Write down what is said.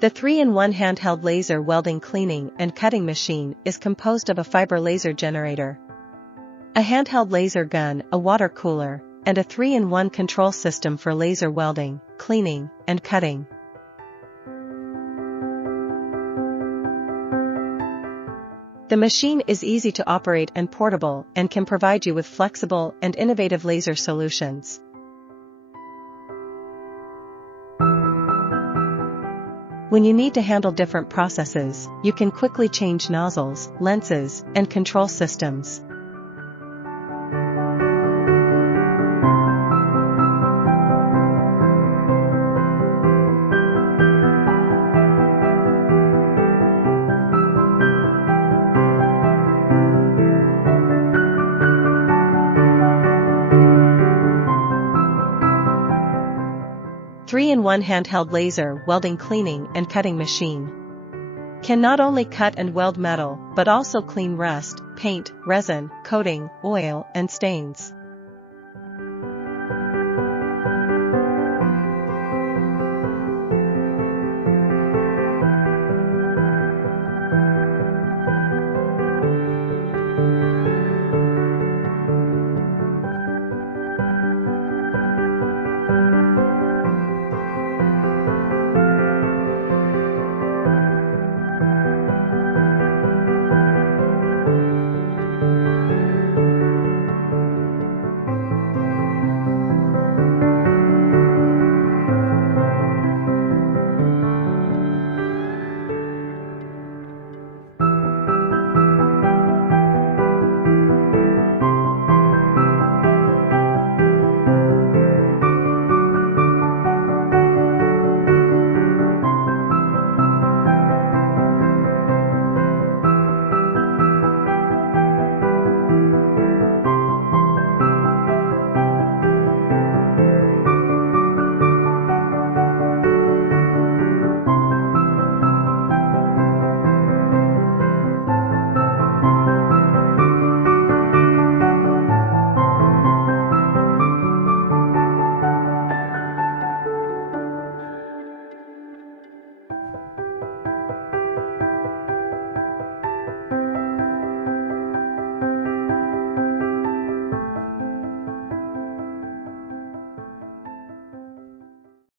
The 3-in-1 handheld laser welding cleaning and cutting machine is composed of a fiber laser generator, a handheld laser gun, a water cooler, and a 3-in-1 control system for laser welding, cleaning, and cutting. The machine is easy to operate and portable and can provide you with flexible and innovative laser solutions. When you need to handle different processes, you can quickly change nozzles, lenses, and control systems. Three-in-one handheld laser welding cleaning and cutting machine can not only cut and weld metal but also clean rust, paint, resin, coating, oil, and stains.